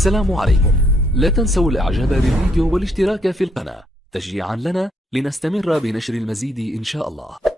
السلام عليكم. لا تنسوا الاعجاب بالفيديو والاشتراك في القناة تشجيعا لنا لنستمر بنشر المزيد إن شاء الله.